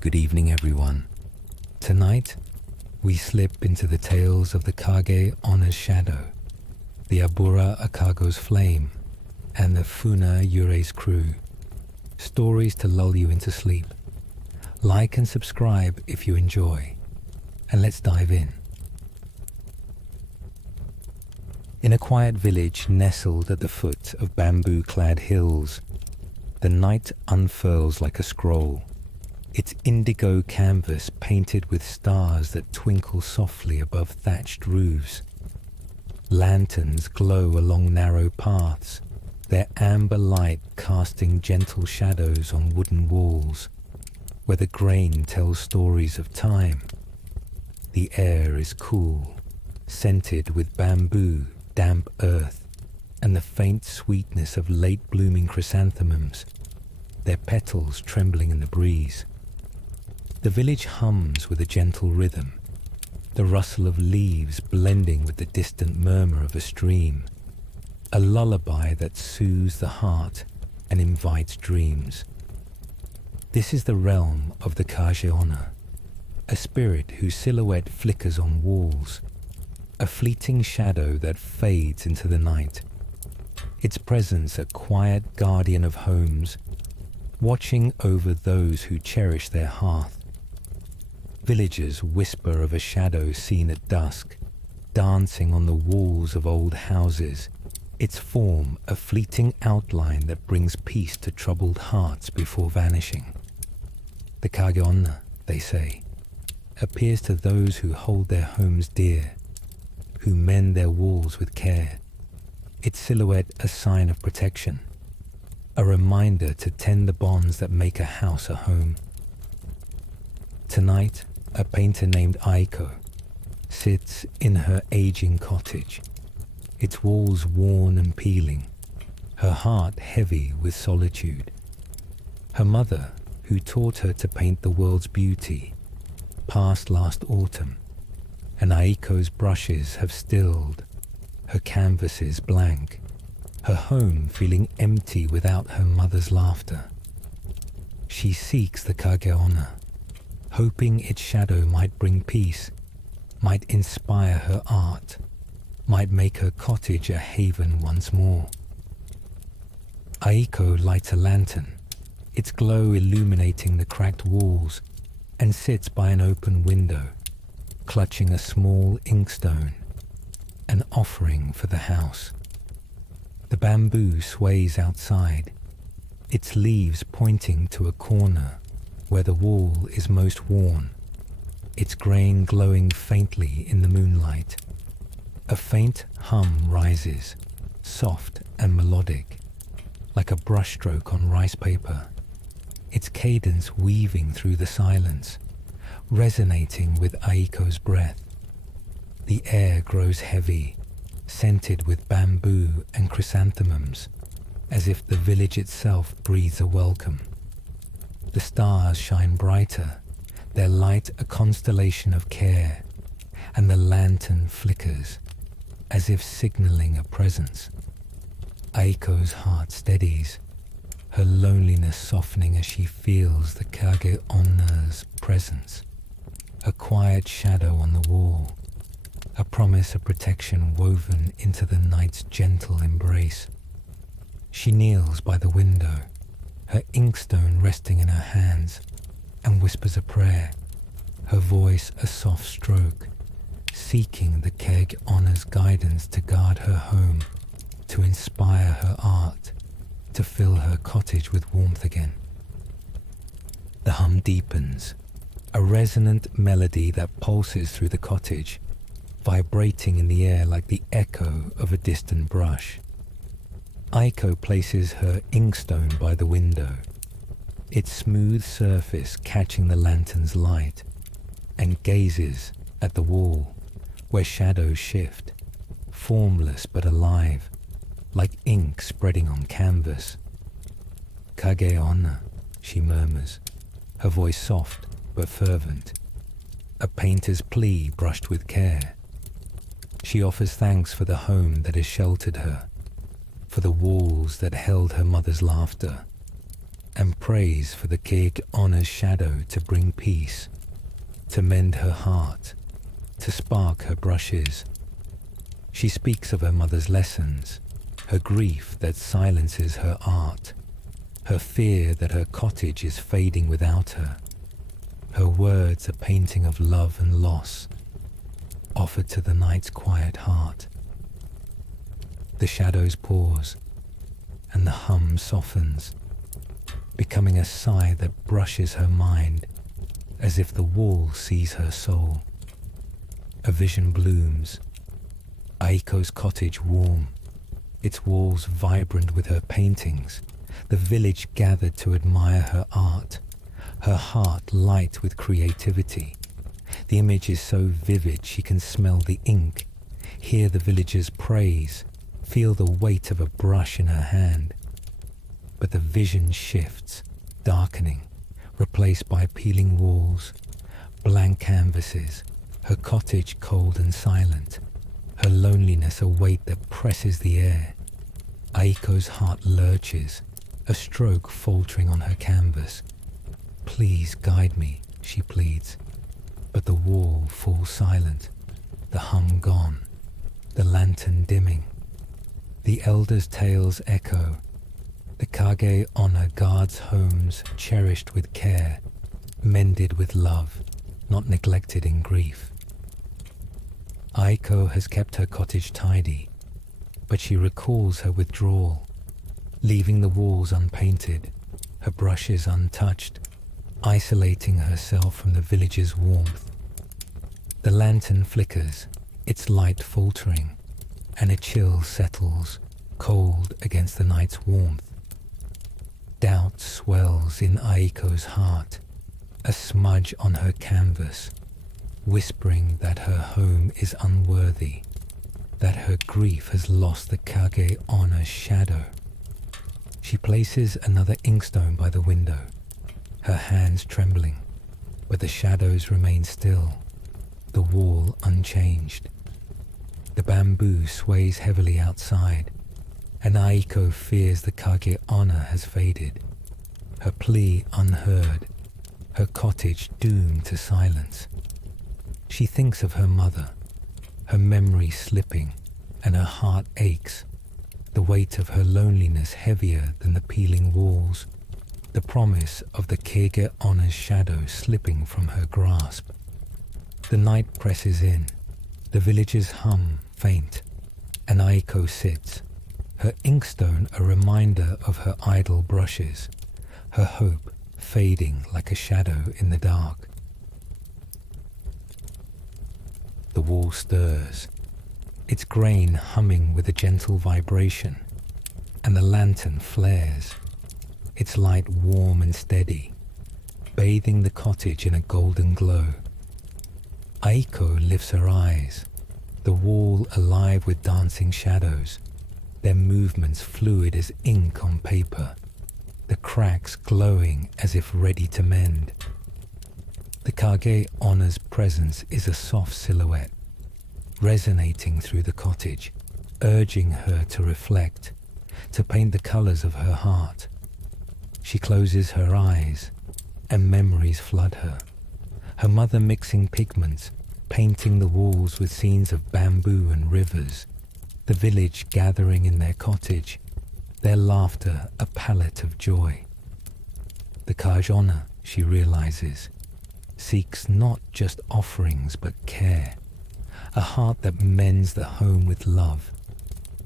Good evening, everyone. Tonight, we slip into the tales of the Kage Onna's shadow, the Abura Akago's flame, and the Funa Yurei's crew. Stories to lull you into sleep. Like and subscribe if you enjoy, and let's dive in. In a quiet village nestled at the foot of bamboo-clad hills, the night unfurls like a scroll, its indigo canvas painted with stars that twinkle softly above thatched roofs. Lanterns glow along narrow paths, their amber light casting gentle shadows on wooden walls, where the grain tells stories of time. The air is cool, scented with bamboo, damp earth, and the faint sweetness of late-blooming chrysanthemums, their petals trembling in the breeze. The village hums with a gentle rhythm, the rustle of leaves blending with the distant murmur of a stream, a lullaby that soothes the heart and invites dreams. This is the realm of the Kage Onna, a spirit whose silhouette flickers on walls, a fleeting shadow that fades into the night, its presence a quiet guardian of homes, watching over those who cherish their hearth. Villagers whisper of a shadow seen at dusk, dancing on the walls of old houses, its form a fleeting outline that brings peace to troubled hearts before vanishing. The Kage Onna, they say, appears to those who hold their homes dear, who mend their walls with care, its silhouette a sign of protection, a reminder to tend the bonds that make a house a home. Tonight, a painter named Aiko sits in her aging cottage, its walls worn and peeling, her heart heavy with solitude. Her mother, who taught her to paint the world's beauty, passed last autumn, and Aiko's brushes have stilled, her canvases blank, her home feeling empty without her mother's laughter. She seeks the Kage Onna, hoping its shadow might bring peace, might inspire her art, might make her cottage a haven once more. Aiko lights a lantern, its glow illuminating the cracked walls, and sits by an open window, clutching a small inkstone, an offering for the house. The bamboo sways outside, its leaves pointing to a corner where the wall is most worn, its grain glowing faintly in the moonlight. A faint hum rises, soft and melodic, like a brushstroke on rice paper, its cadence weaving through the silence, resonating with Aiko's breath. The air grows heavy, scented with bamboo and chrysanthemums, as if the village itself breathes a welcome. The stars shine brighter, their light a constellation of care, and the lantern flickers, as if signaling a presence. Aiko's heart steadies, her loneliness softening as she feels the Kage Onna's presence, a quiet shadow on the wall, a promise of protection woven into the night's gentle embrace. She kneels by the window, her inkstone resting in her hands, and whispers a prayer, her voice a soft stroke, seeking the Kage Onna's guidance to guard her home, to inspire her art, to fill her cottage with warmth again. The hum deepens, a resonant melody that pulses through the cottage, vibrating in the air like the echo of a distant brush. Aiko places her inkstone by the window, its smooth surface catching the lantern's light, and gazes at the wall, where shadows shift, formless but alive, like ink spreading on canvas. Kage Onna, she murmurs, her voice soft but fervent, a painter's plea brushed with care. She offers thanks for the home that has sheltered her, for the walls that held her mother's laughter, and prays for the Kage Onna's shadow to bring peace, to mend her heart, to spark her brushes. She speaks of her mother's lessons, her grief that silences her art, her fear that her cottage is fading without her. Her words a painting of love and loss, offered to the night's quiet heart. The shadows pause, and the hum softens, becoming a sigh that brushes her mind as if the wall sees her soul. A vision blooms, Aiko's cottage warm, its walls vibrant with her paintings, the village gathered to admire her art, her heart light with creativity. The image is so vivid she can smell the ink, hear the villagers' praise, feel the weight of a brush in her hand. But the vision shifts, darkening, replaced by peeling walls, blank canvases, her cottage cold and silent, her loneliness a weight that presses the air. Aiko's heart lurches, a stroke faltering on her canvas. "Please guide me," she pleads. But the wall falls silent, the hum gone, the lantern dimming. The elders' tales echo. The Kage Onna guards homes cherished with care, mended with love, not neglected in grief. Aiko has kept her cottage tidy, but she recalls her withdrawal, leaving the walls unpainted, her brushes untouched, isolating herself from the village's warmth. The lantern flickers, its light faltering, and a chill settles, cold against the night's warmth. Doubt swells in Aiko's heart, a smudge on her canvas, whispering that her home is unworthy, that her grief has lost the Kage Onna's shadow. She places another inkstone by the window, her hands trembling, but the shadows remain still, the wall unchanged. The bamboo sways heavily outside, and Aiko fears the Kage Onna has faded, her plea unheard, her cottage doomed to silence. She thinks of her mother, her memory slipping, and her heart aches, the weight of her loneliness heavier than the peeling walls, the promise of the Kage Onna's shadow slipping from her grasp. The night presses in, the villagers hum faint, and Aiko sits, her inkstone a reminder of her idle brushes, her hope fading like a shadow in the dark. The wall stirs, its grain humming with a gentle vibration, and the lantern flares, its light warm and steady, bathing the cottage in a golden glow. Aiko lifts her eyes, the wall alive with dancing shadows, their movements fluid as ink on paper, the cracks glowing as if ready to mend. The Kage Onna's presence is a soft silhouette, resonating through the cottage, urging her to reflect, to paint the colors of her heart. She closes her eyes, and memories flood her. Her mother mixing pigments, painting the walls with scenes of bamboo and rivers, the village gathering in their cottage, their laughter a palette of joy. The Kage Onna, she realizes, seeks not just offerings but care, a heart that mends the home with love,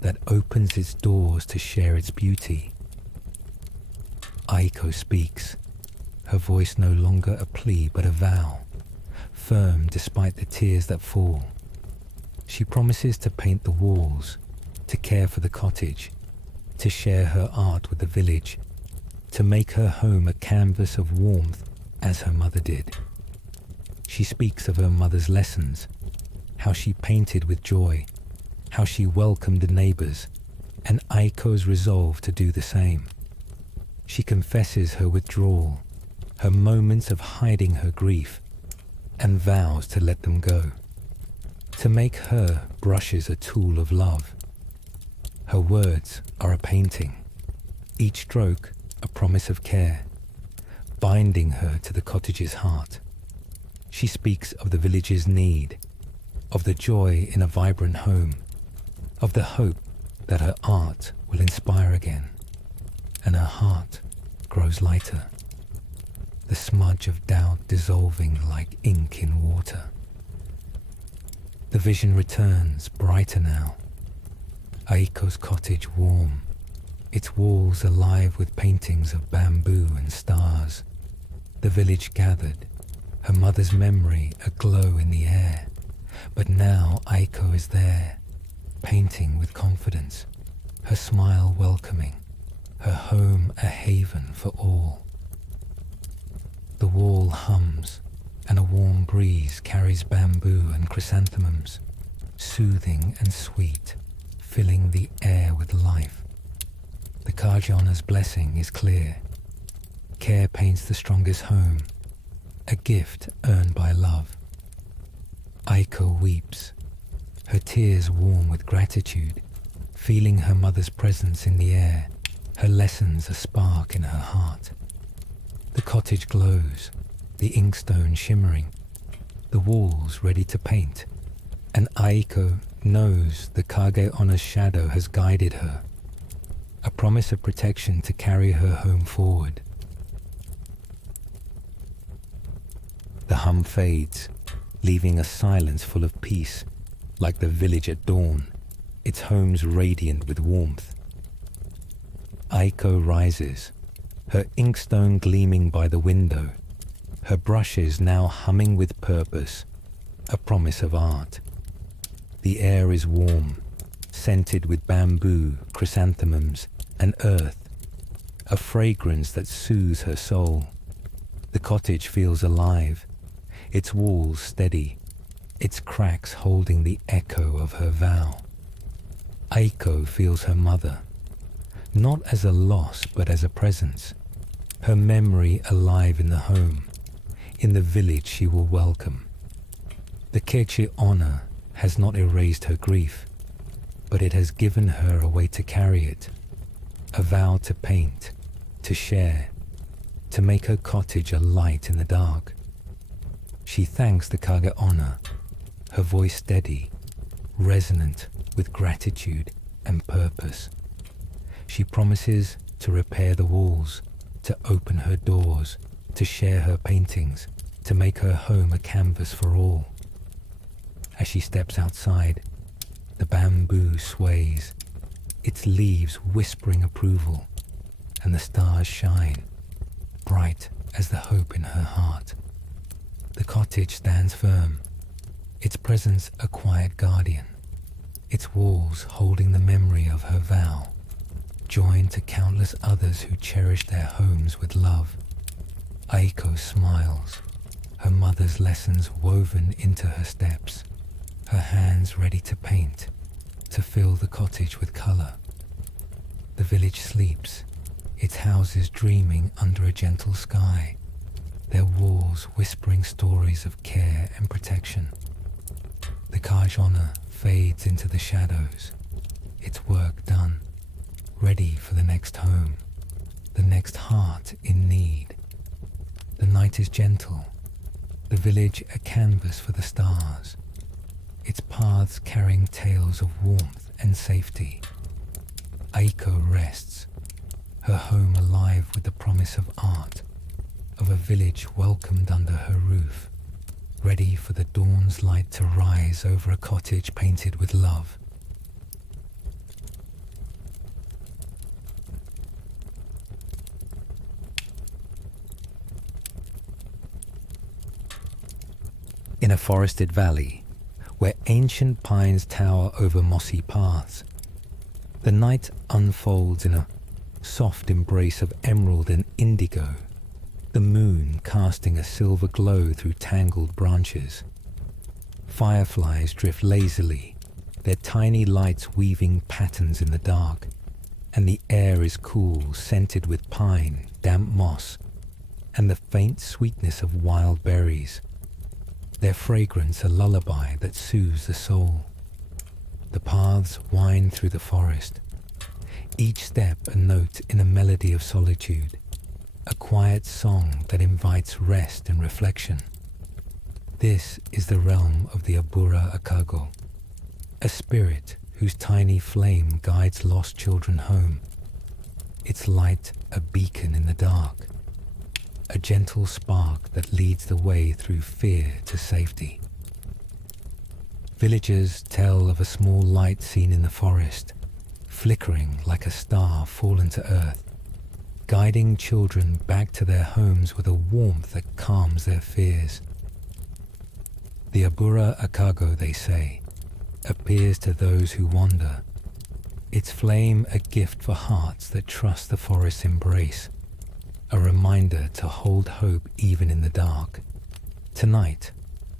that opens its doors to share its beauty. Aiko speaks, her voice no longer a plea but a vow, firm despite the tears that fall. She promises to paint the walls, to care for the cottage, to share her art with the village, to make her home a canvas of warmth as her mother did. She speaks of her mother's lessons, how she painted with joy, how she welcomed the neighbors, and Aiko's resolve to do the same. She confesses her withdrawal, her moments of hiding her grief, and vows to let them go, to make her brushes a tool of love. Her words are a painting, each stroke a promise of care, binding her to the cottage's heart. She speaks of the village's need, of the joy in a vibrant home, of the hope that her art will inspire again, and her heart grows lighter, the smudge of doubt dissolving like ink in water. The vision returns, brighter now. Aiko's cottage warm, its walls alive with paintings of bamboo and stars. The village gathered, her mother's memory aglow in the air. But now Aiko is there, painting with confidence, her smile welcoming, her home a haven for all. The wall hums, and a warm breeze carries bamboo and chrysanthemums, soothing and sweet, filling the air with life. The Kage Onna's blessing is clear. Care paints the strongest home, a gift earned by love. Aiko weeps, her tears warm with gratitude, feeling her mother's presence in the air, her lessons a spark in her heart. The cottage glows, the inkstone shimmering, the walls ready to paint, and Aiko knows the Kage Onna's shadow has guided her, a promise of protection to carry her home forward. The hum fades, leaving a silence full of peace, like the village at dawn, its homes radiant with warmth. Aiko rises, her inkstone gleaming by the window, her brushes now humming with purpose, a promise of art. The air is warm, scented with bamboo, chrysanthemums, and earth, a fragrance that soothes her soul. The cottage feels alive, its walls steady, its cracks holding the echo of her vow. Aiko feels her mother, not as a loss but as a presence, her memory alive in the home, in the village she will welcome. The Kage Onna has not erased her grief, but it has given her a way to carry it, a vow to paint, to share, to make her cottage a light in the dark. She thanks the Kage Onna, her voice steady, resonant with gratitude and purpose. She promises to repair the walls, to open her doors, to share her paintings, to make her home a canvas for all. As she steps outside, the bamboo sways, its leaves whispering approval, and the stars shine, bright as the hope in her heart. The cottage stands firm, its presence a quiet guardian, its walls holding the memory of her vow, joined to countless others who cherish their homes with love. Aiko smiles, her mother's lessons woven into her steps, her hands ready to paint, to fill the cottage with color. The village sleeps, its houses dreaming under a gentle sky, their walls whispering stories of care and protection. The Kage Onna fades into the shadows, its work done, ready for the next home, the next heart in need. The night is gentle, the village a canvas for the stars, its paths carrying tales of warmth and safety. Aiko rests, her home alive with the promise of art, of a village welcomed under her roof, ready for the dawn's light to rise over a cottage painted with love. In a forested valley, where ancient pines tower over mossy paths, the night unfolds in a soft embrace of emerald and indigo, the moon casting a silver glow through tangled branches. Fireflies drift lazily, their tiny lights weaving patterns in the dark, and the air is cool, scented with pine, damp moss, and the faint sweetness of wild berries, their fragrance a lullaby that soothes the soul. The paths wind through the forest, each step a note in a melody of solitude, a quiet song that invites rest and reflection. This is the realm of the Abura Akago, a spirit whose tiny flame guides lost children home, its light a beacon in the dark, a gentle spark that leads the way through fear to safety. Villagers tell of a small light seen in the forest, flickering like a star fallen to earth, guiding children back to their homes with a warmth that calms their fears. The Abura Akago, they say, appears to those who wander, its flame a gift for hearts that trust the forest's embrace, a reminder to hold hope even in the dark. Tonight,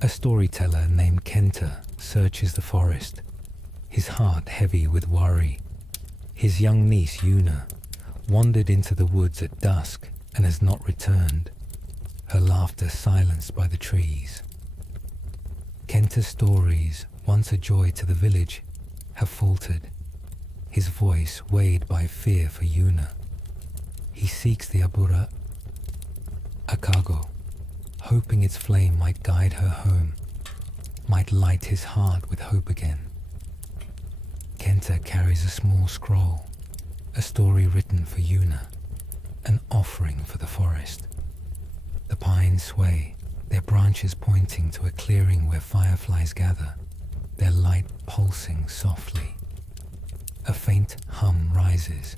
a storyteller named Kenta searches the forest, his heart heavy with worry. His young niece Yuna wandered into the woods at dusk and has not returned, her laughter silenced by the trees. Kenta's stories, once a joy to the village, have faltered, his voice weighed by fear for Yuna. He seeks the Abura Akago, hoping its flame might guide her home, might light his heart with hope again. Kenta carries a small scroll, a story written for Yuna, an offering for the forest. The pines sway, their branches pointing to a clearing where fireflies gather, their light pulsing softly. A faint hum rises,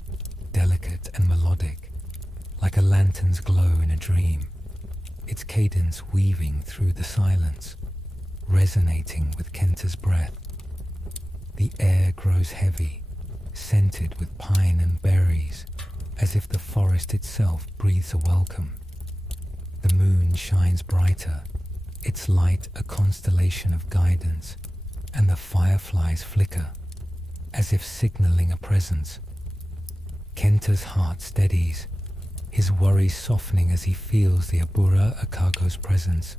delicate and melodic, like a lantern's glow in a dream, its cadence weaving through the silence, resonating with Kenta's breath. The air grows heavy, scented with pine and berries, as if the forest itself breathes a welcome. The moon shines brighter, its light a constellation of guidance, and the fireflies flicker, as if signaling a presence. Kenta's heart steadies, his worry softening as he feels the Abura Akago's presence,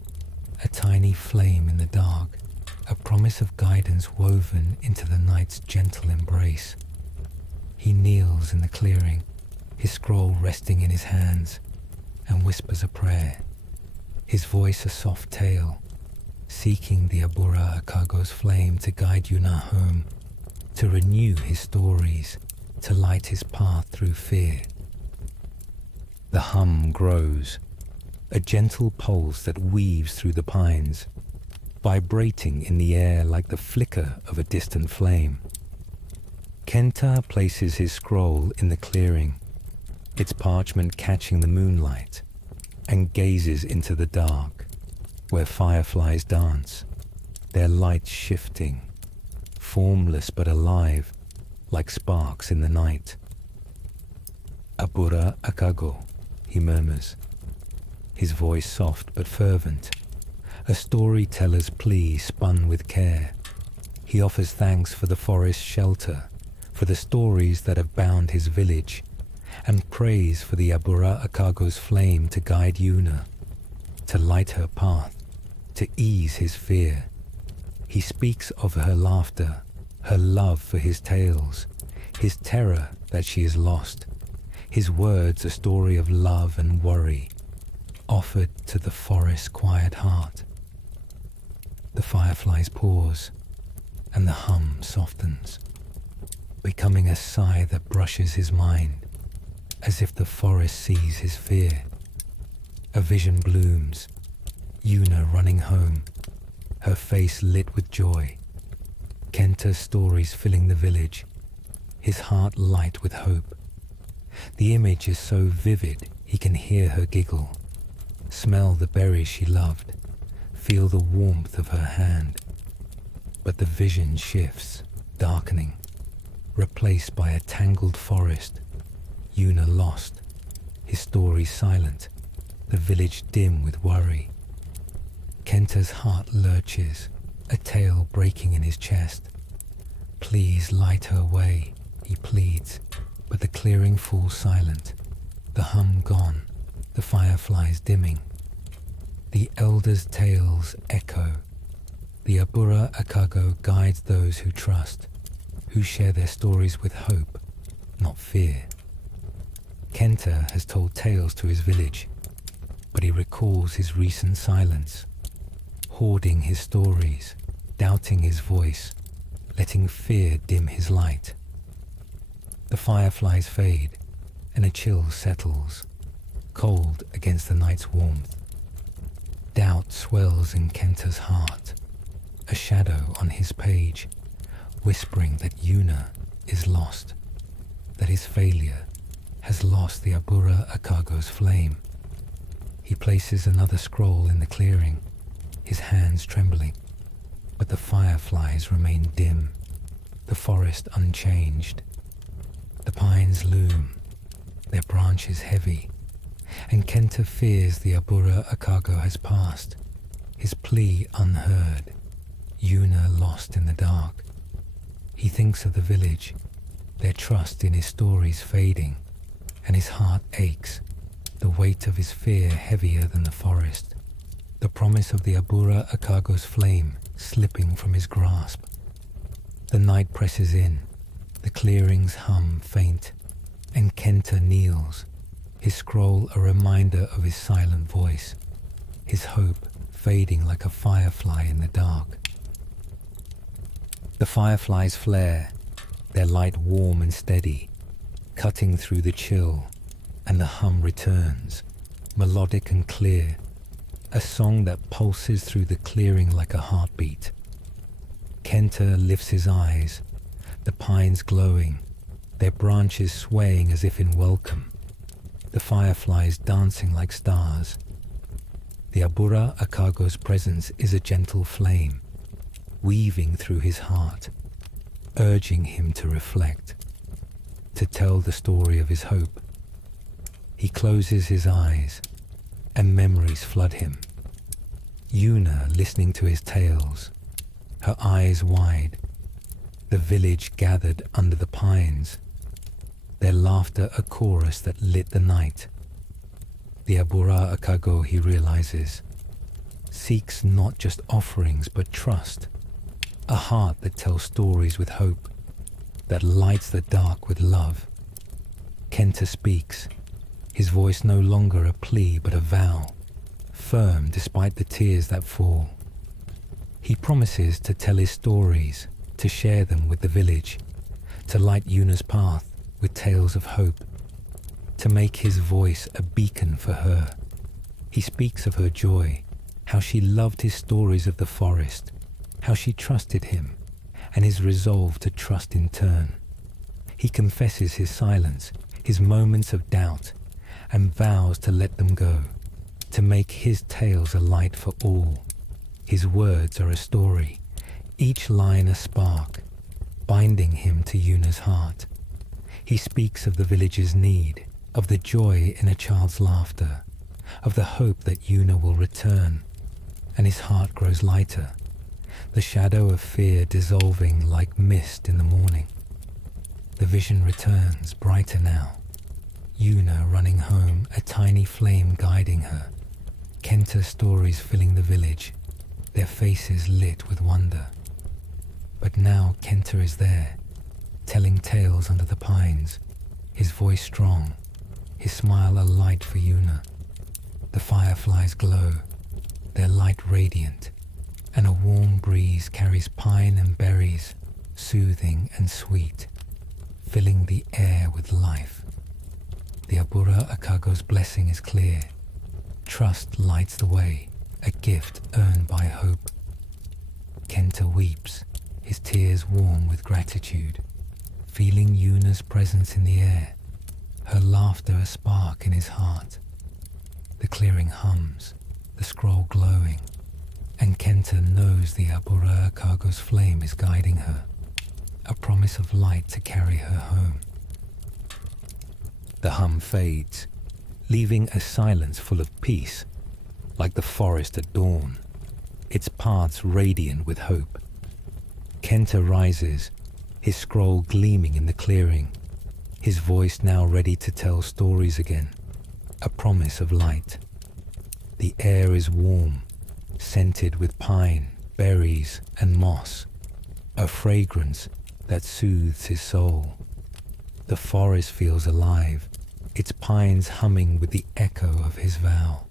a tiny flame in the dark, a promise of guidance woven into the night's gentle embrace. He kneels in the clearing, his scroll resting in his hands, and whispers a prayer, his voice a soft tale, seeking the Abura Akago's flame to guide Yuna home, to renew his stories, to light his path through fear. The hum grows, a gentle pulse that weaves through the pines, vibrating in the air like the flicker of a distant flame. Kenta places his scroll in the clearing, its parchment catching the moonlight, and gazes into the dark, where fireflies dance, their light shifting, formless but alive, like sparks in the night. Abura Akago, he murmurs, his voice soft but fervent, a storyteller's plea spun with care. He offers thanks for the forest's shelter, for the stories that have bound his village, and praise for the Abura Akago's flame to guide Yuna, to light her path, to ease his fear. He speaks of her laughter, her love for his tales, his terror that she is lost, his words a story of love and worry, offered to the forest's quiet heart. The fireflies pause, and the hum softens, becoming a sigh that brushes his mind, as if the forest sees his fear. A vision blooms, Yuna running home, her face lit with joy, Kenta's stories filling the village, his heart light with hope. The image is so vivid he can hear her giggle, smell the berries she loved, feel the warmth of her hand. But the vision shifts, darkening, replaced by a tangled forest, Yuna lost, his story silent, the village dim with worry. Kenta's heart lurches, a tale breaking in his chest. Please light her way, he pleads, but the clearing falls silent, the hum gone, the fireflies dimming. The elders' tales echo. The Abura Akago guides those who trust, who share their stories with hope, not fear. Kenta has told tales to his village, but he recalls his recent silence, hoarding his stories, doubting his voice, letting fear dim his light. The fireflies fade, and a chill settles, cold against the night's warmth. Doubt swells in Kenta's heart, a shadow on his page, whispering that Yuna is lost, that his failure has lost the Abura Akago's flame. He places another scroll in the clearing, his hands trembling, but the fireflies remain dim, the forest unchanged. The pines loom, their branches heavy, and Kenta fears the Abura Akago has passed, his plea unheard, Yuna lost in the dark. He thinks of the village, their trust in his stories fading, and his heart aches, the weight of his fear heavier than the forest, the promise of the Abura Akago's flame slipping from his grasp. The night presses in, the clearings hum faint, and Kenta kneels, his scroll a reminder of his silent voice, his hope fading like a firefly in the dark. The fireflies flare, their light warm and steady, cutting through the chill, and the hum returns, melodic and clear, a song that pulses through the clearing like a heartbeat. Kenta lifts his eyes, the pines glowing, their branches swaying as if in welcome, the fireflies dancing like stars. The Abura Akago's presence is a gentle flame, weaving through his heart, urging him to reflect, to tell the story of his hope. He closes his eyes, and memories flood him. Yuna listening to his tales, her eyes wide, the village gathered under the pines, their laughter a chorus that lit the night. The Abura Akago, he realizes, seeks not just offerings but trust, a heart that tells stories with hope, that lights the dark with love. Kenta speaks, his voice no longer a plea but a vow, firm despite the tears that fall. He promises to tell his stories, to share them with the village, to light Yuna's path with tales of hope, to make his voice a beacon for her. He speaks of her joy, how she loved his stories of the forest, how she trusted him, and his resolve to trust in turn. He confesses his silence, his moments of doubt, and vows to let them go, to make his tales a light for all. His words are a story, each line a spark, binding him to Yuna's heart. He speaks of the village's need, of the joy in a child's laughter, of the hope that Yuna will return, and his heart grows lighter, the shadow of fear dissolving like mist in the morning. The vision returns, brighter now, Yuna running home, a tiny flame guiding her, Kenta's stories filling the village, their faces lit with wonder. But now Kenta is there, telling tales under the pines, his voice strong, his smile a light for Yuna. The fireflies glow, their light radiant, and a warm breeze carries pine and berries, soothing and sweet, filling the air with life. The Abura Akago's blessing is clear. Trust lights the way, a gift earned by hope. Kenta weeps, his tears warm with gratitude, feeling Yuna's presence in the air, her laughter a spark in his heart. The clearing hums, the scroll glowing, and Kenta knows the Abura Akago's flame is guiding her, a promise of light to carry her home. The hum fades, leaving a silence full of peace, like the forest at dawn, its paths radiant with hope. Kenta rises, his scroll gleaming in the clearing, his voice now ready to tell stories again, a promise of light. The air is warm, scented with pine, berries, and moss, a fragrance that soothes his soul. The forest feels alive, its pines humming with the echo of his vow,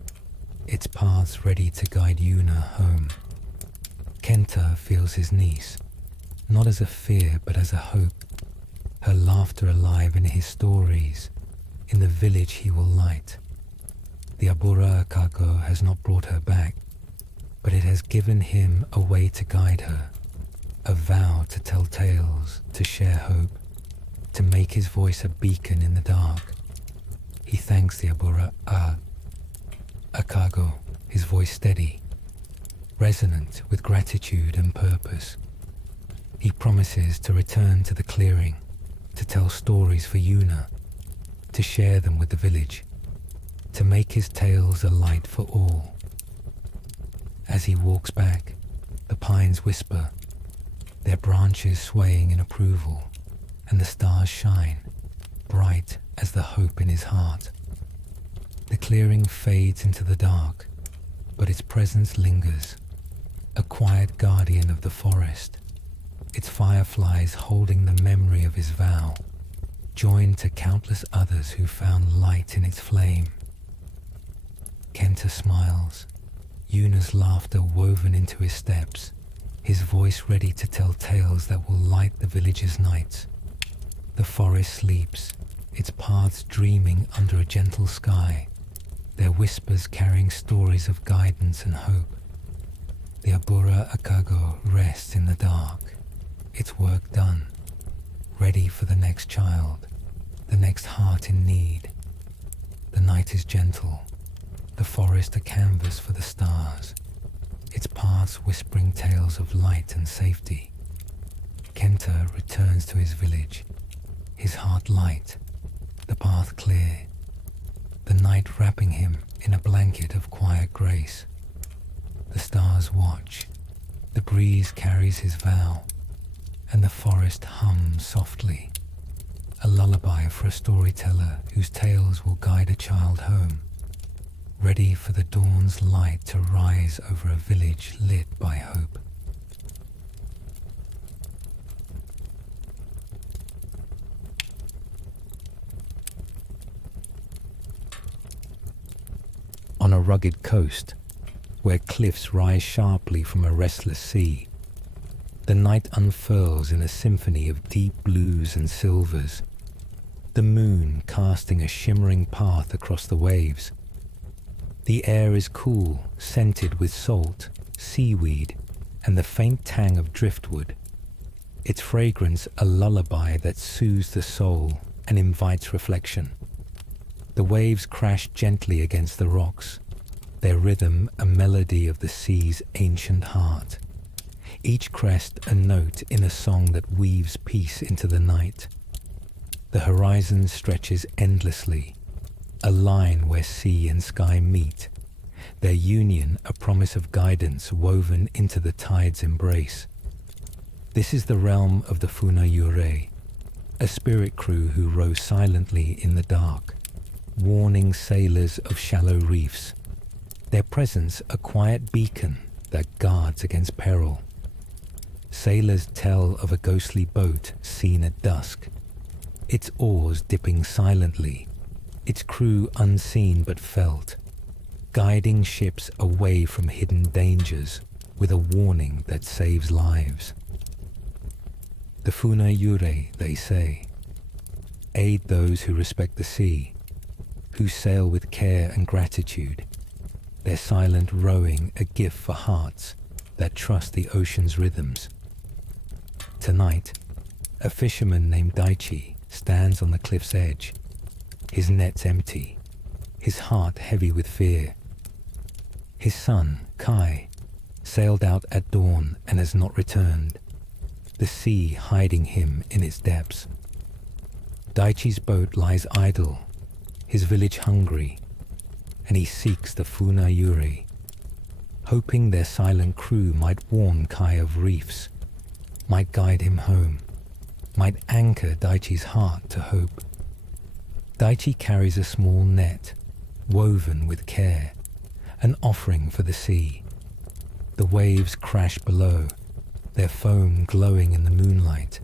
its paths ready to guide Yuna home. Kenta feels his niece, not as a fear but as a hope, her laughter alive in his stories, in the village he will light. The Abura Akago has not brought her back, but it has given him a way to guide her, a vow to tell tales, to share hope, to make his voice a beacon in the dark. He thanks the Abura Akago, his voice steady, resonant with gratitude and purpose. He promises to return to the clearing, to tell stories for Yuna, to share them with the village, to make his tales a light for all. As he walks back, the pines whisper, their branches swaying in approval, and the stars shine, bright as the hope in his heart. The clearing fades into the dark, but its presence lingers, a quiet guardian of the forest, its fireflies holding the memory of his vow, joined to countless others who found light in its flame. Kenta smiles, Yuna's laughter woven into his steps, his voice ready to tell tales that will light the village's nights. The forest sleeps, its paths dreaming under a gentle sky, their whispers carrying stories of guidance and hope. The Abura Akago rests in the dark, its work done, ready for the next child, the next heart in need. The night is gentle, the forest a canvas for the stars, its paths whispering tales of light and safety. Kenta returns to his village, his heart light, the path clear, the night wrapping him in a blanket of quiet grace. The stars watch, the breeze carries his vow, and the forest hums softly, a lullaby for a storyteller whose tales will guide a child home, ready for the dawn's light to rise over a village lit by hope. On a rugged coast, where cliffs rise sharply from a restless sea, the night unfurls in a symphony of deep blues and silvers, the moon casting a shimmering path across the waves. The air is cool, scented with salt, seaweed, and the faint tang of driftwood, its fragrance a lullaby that soothes the soul and invites reflection. The waves crash gently against the rocks, their rhythm a melody of the sea's ancient heart, each crest a note in a song that weaves peace into the night. The horizon stretches endlessly, a line where sea and sky meet, their union a promise of guidance woven into the tide's embrace. This is the realm of the Funa Yurei, a spirit crew who row silently in the dark, warning sailors of shallow reefs, their presence a quiet beacon that guards against peril. Sailors tell of a ghostly boat seen at dusk, its oars dipping silently, its crew unseen but felt, guiding ships away from hidden dangers with a warning that saves lives. The Funa Yurei, they say, aid those who respect the sea, who sail with care and gratitude, their silent rowing a gift for hearts that trust the ocean's rhythms. Tonight, a fisherman named Daichi stands on the cliff's edge, his nets empty, his heart heavy with fear. His son, Kai, sailed out at dawn and has not returned, the sea hiding him in its depths. Daichi's boat lies idle, his village hungry, and he seeks the Funa Yurei, hoping their silent crew might warn Kai of reefs, might guide him home, might anchor Daichi's heart to hope. Daichi carries a small net, woven with care, an offering for the sea. The waves crash below, their foam glowing in the moonlight,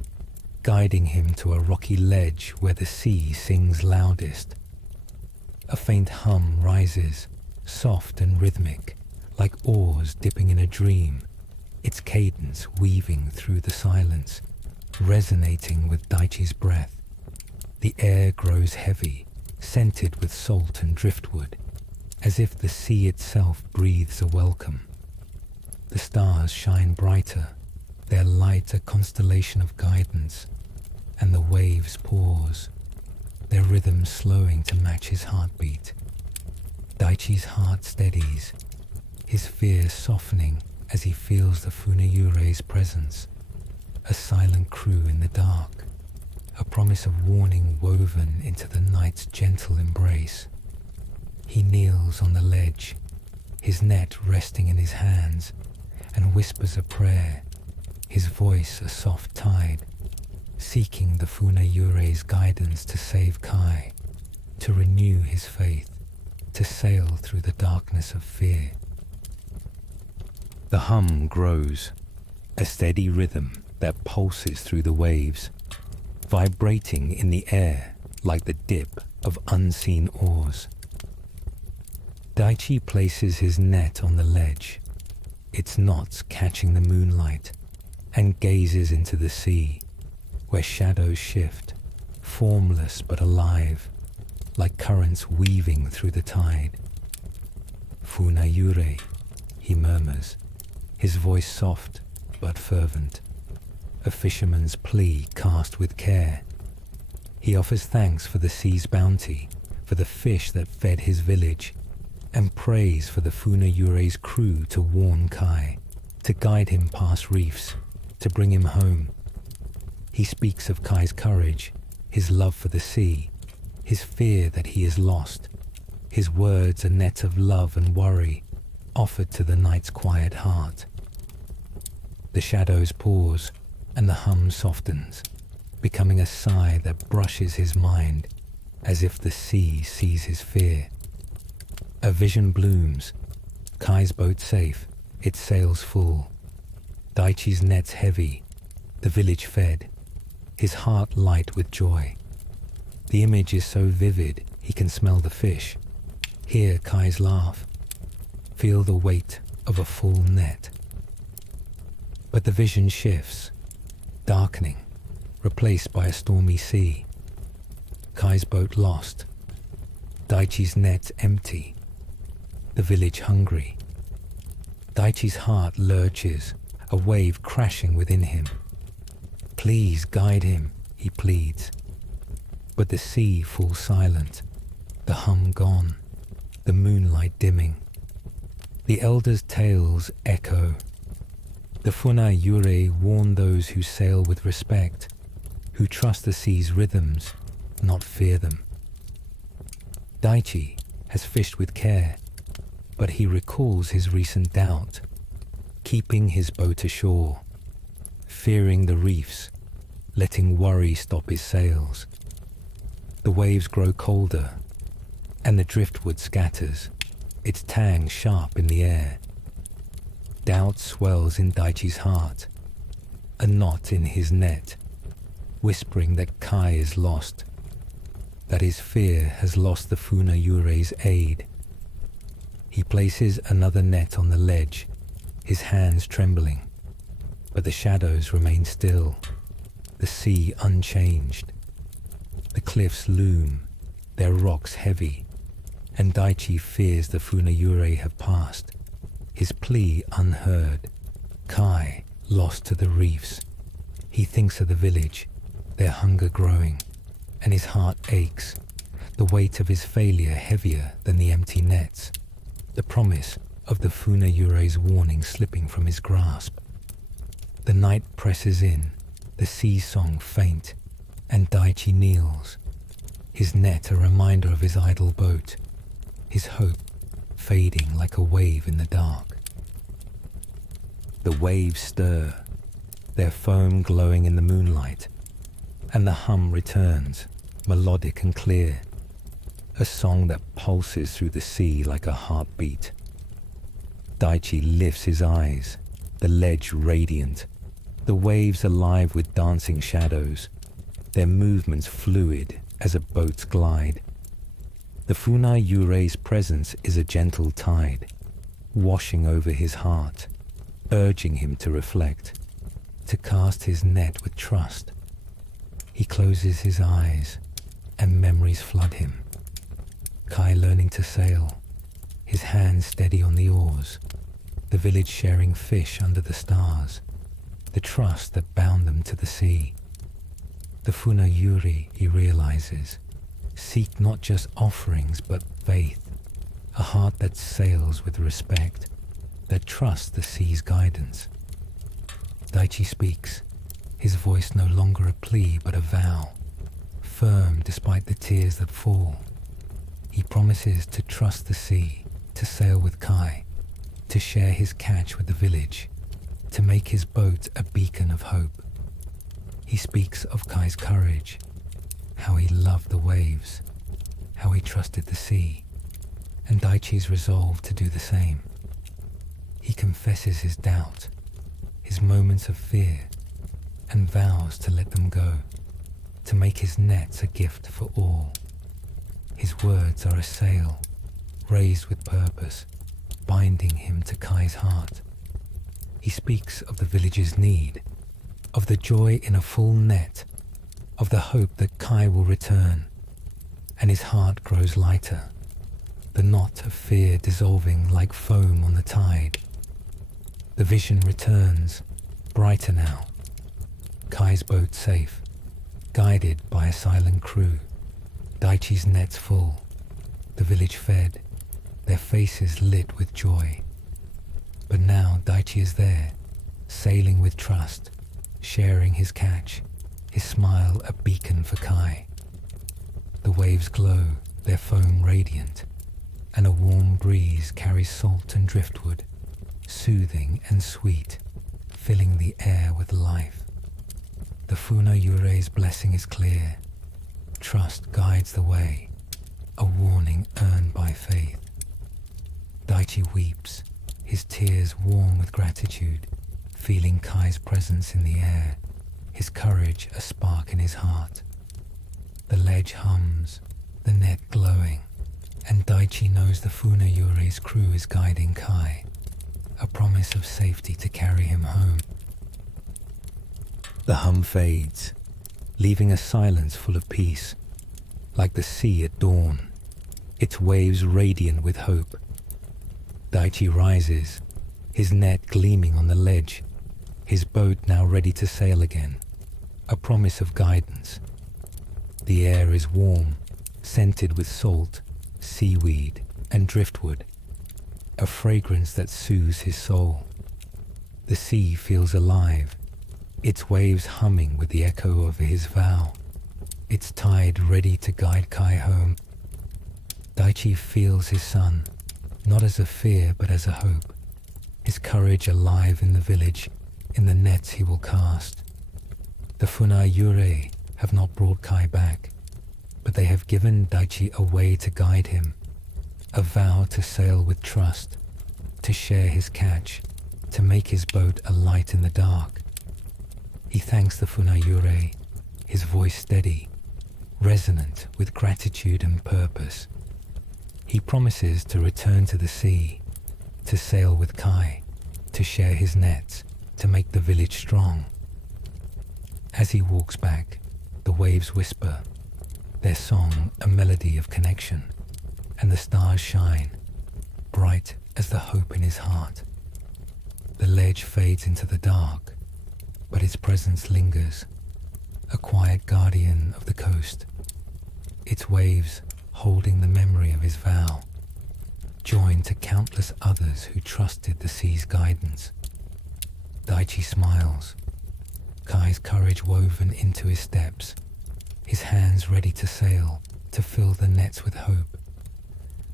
guiding him to a rocky ledge where the sea sings loudest. A faint hum rises, soft and rhythmic, like oars dipping in a dream, its cadence weaving through the silence, resonating with Daichi's breath. The air grows heavy, scented with salt and driftwood, as if the sea itself breathes a welcome. The stars shine brighter, their light a constellation of guidance, and the waves pause, their rhythm slowing to match his heartbeat. Daichi's heart steadies, his fear softening as he feels the Funa Yurei's presence, a silent crew in the dark, a promise of warning woven into the night's gentle embrace. He kneels on the ledge, his net resting in his hands, and whispers a prayer, his voice a soft tide, seeking the Funa Yurei's guidance to save Kai, to renew his faith, to sail through the darkness of fear. The hum grows, a steady rhythm that pulses through the waves, vibrating in the air like the dip of unseen oars. Daichi places his net on the ledge, its knots catching the moonlight, and gazes into the sea, where shadows shift, formless but alive, like currents weaving through the tide. Funa Yurei, he murmurs, his voice soft but fervent, a fisherman's plea cast with care. He offers thanks for the sea's bounty, for the fish that fed his village, and prays for the Funa Yurei's crew to warn Kai, to guide him past reefs, to bring him home. He speaks of Kai's courage, his love for the sea, his fear that he is lost, his words a net of love and worry offered to the night's quiet heart. The shadows pause, and the hum softens, becoming a sigh that brushes his mind, as if the sea sees his fear. A vision blooms, Kai's boat safe, its sails full, Daichi's nets heavy, the village fed, his heart light with joy. The image is so vivid he can smell the fish, hear Kai's laugh, feel the weight of a full net. But the vision shifts, darkening, replaced by a stormy sea. Kai's boat lost, Daichi's net empty, the village hungry. Daichi's heart lurches, a wave crashing within him. Please guide him, he pleads. But the sea falls silent, the hum gone, the moonlight dimming. The elders' tales echo. The Funa Yurei warn those who sail with respect, who trust the sea's rhythms, not fear them. Daichi has fished with care, but he recalls his recent doubt, keeping his boat ashore, fearing the reefs, letting worry stop his sails. The waves grow colder, and the driftwood scatters, its tang sharp in the air. Doubt swells in Daichi's heart, a knot in his net, whispering that Kai is lost, that his fear has lost the Funa Yurei's aid. He places another net on the ledge, his hands trembling, but the shadows remain still, the sea unchanged. The cliffs loom, their rocks heavy, and Daichi fears the Funa Yurei have passed, his plea unheard. Kai lost to the reefs. He thinks of the village, their hunger growing, and his heart aches, the weight of his failure heavier than the empty nets, the promise of the Funa Yurei's warning slipping from his grasp. The night presses in, the sea song faint, and Daichi kneels, his net a reminder of his idle boat, his hope fading like a wave in the dark. The waves stir, their foam glowing in the moonlight, and the hum returns, melodic and clear, a song that pulses through the sea like a heartbeat. Daichi lifts his eyes, the ledge radiant, the waves alive with dancing shadows, their movements fluid as a boat's glide. The Funa Yurei's presence is a gentle tide, washing over his heart, urging him to reflect, to cast his net with trust. He closes his eyes, and memories flood him. Kai learning to sail, his hands steady on the oars, the village sharing fish under the stars, the trust that bound them to the sea. The Funa Yurei, he realizes, seek not just offerings but faith, a heart that sails with respect, that trusts the sea's guidance. Daichi speaks, his voice no longer a plea but a vow, firm despite the tears that fall. He promises to trust the sea, to sail with Kai, to share his catch with the village, to make his boat a beacon of hope. He speaks of Kai's courage, how he loved the waves, how he trusted the sea, and Daichi's resolve to do the same. He confesses his doubt, his moments of fear, and vows to let them go, to make his nets a gift for all. His words are a sail, raised with purpose, binding him to Kai's heart. He speaks of the village's need, of the joy in a full net, of the hope that Kai will return, and his heart grows lighter, the knot of fear dissolving like foam on the tide. The vision returns, brighter now. Kai's boat safe, guided by a silent crew. Daichi's nets full, the village fed, their faces lit with joy. But now Daichi is there, sailing with trust, sharing his catch, his smile a beacon for Kai. The waves glow, their foam radiant, and a warm breeze carries salt and driftwood, soothing and sweet, filling the air with life. The Funa Yurei's blessing is clear. Trust guides the way, a warning earned by faith. Daichi weeps, his tears warm with gratitude, feeling Kai's presence in the air, his courage a spark in his heart. The ledge hums, the net glowing, and Daichi knows the Funa Yurei's crew is guiding Kai, a promise of safety to carry him home. The hum fades, leaving a silence full of peace, like the sea at dawn, its waves radiant with hope. Daichi rises, his net gleaming on the ledge, his boat now ready to sail again, a promise of guidance. The air is warm, scented with salt, seaweed, and driftwood, a fragrance that soothes his soul. The sea feels alive, its waves humming with the echo of his vow, its tide ready to guide Kai home. Daichi feels his son, not as a fear but as a hope, his courage alive in the village, in the nets he will cast. The Funa Yurei have not brought Kai back, but they have given Daichi a way to guide him, a vow to sail with trust, to share his catch, to make his boat a light in the dark. He thanks the Funa Yurei, his voice steady, resonant with gratitude and purpose. He promises to return to the sea, to sail with Kai, to share his nets, to make the village strong. As he walks back, the waves whisper, their song a melody of connection, and the stars shine, bright as the hope in his heart. The ledge fades into the dark, but its presence lingers, a quiet guardian of the coast, its waves holding the memory of his vow, joined to countless others who trusted the sea's guidance. Daichi smiles, Kai's courage woven into his steps, his hands ready to sail, to fill the nets with hope.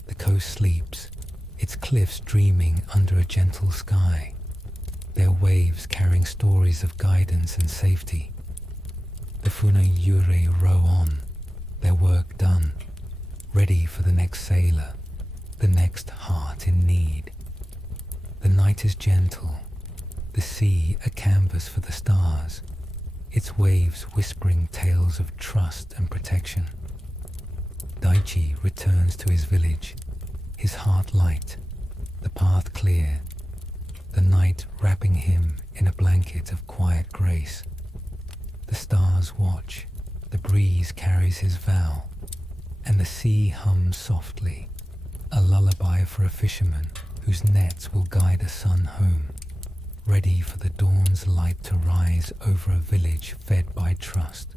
The coast sleeps, its cliffs dreaming under a gentle sky, their waves carrying stories of guidance and safety. The Funa Yurei row on, their work done, ready for the next sailor, the next heart in need. The night is gentle, the sea a canvas for the stars, its waves whispering tales of trust and protection. Daichi returns to his village, his heart light, the path clear, the night wrapping him in a blanket of quiet grace. The stars watch, the breeze carries his vow, and the sea hums softly, a lullaby for a fisherman whose nets will guide a son home, ready for the dawn's light to rise over a village fed by trust.